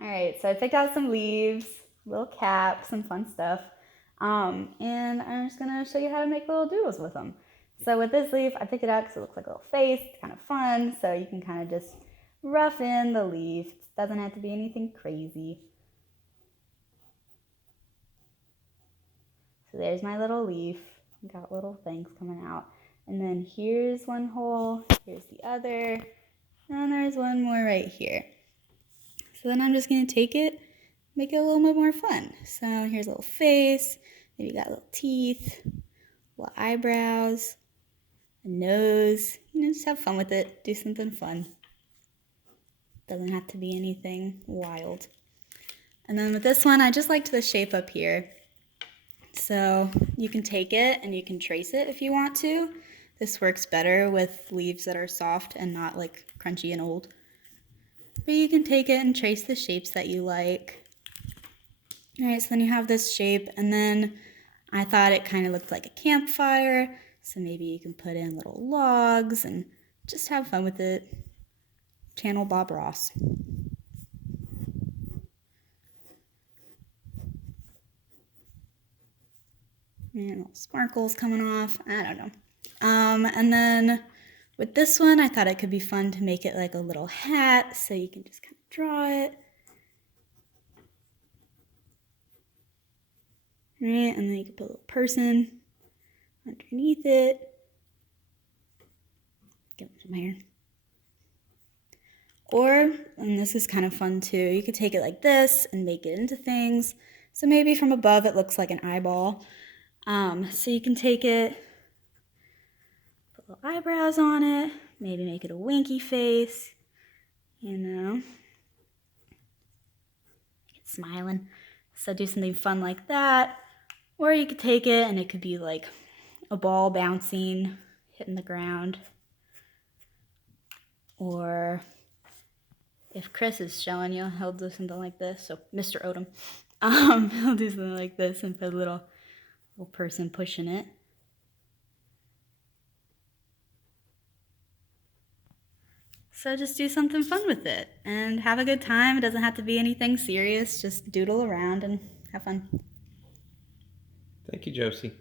All right, so I picked out some leaves, little caps, some fun stuff. And I'm just gonna show you how to make little doodles with them. So with this leaf, I picked it out because it looks like a little face. It's kind of fun, so you can kind of just rough in the leaf. It doesn't have to be anything crazy. So there's my little leaf. Got little things coming out. And then here's one hole, here's the other, and there's one more right here. So then I'm just gonna take it, make it a little bit more fun. So here's a little face, maybe you got little teeth, little eyebrows, a nose, just have fun with it, do something fun. Doesn't have to be anything wild. And then with this one, I just liked the shape up here. So you can take it and you can trace it if you want to. This works better with leaves that are soft and not like crunchy and old. But you can take it and trace the shapes that you like. All right, so then you have this shape, and then I thought it kind of looked like a campfire, so maybe you can put in little logs and just have fun with it. Channel Bob Ross. And little sparkles coming off, I don't know. And then with this one, I thought it could be fun to make it like a little hat, so you can just kind of draw it. Right, and then you can put a little person underneath it. Get some hair. Or, and this is kind of fun too, you could take it like this and make it into things. So maybe from above it looks like an eyeball. So you can take it, put little eyebrows on it, maybe make it a winky face, make it smiling. So do something fun like that. Or you could take it and it could be like a ball bouncing, hitting the ground. Or if Chris is showing you, he'll do something like this. So Mr. Odom, he'll do something like this and put a little person pushing it. So just do something fun with it and have a good time. It doesn't have to be anything serious. Just doodle around and have fun. Thank you, Josie.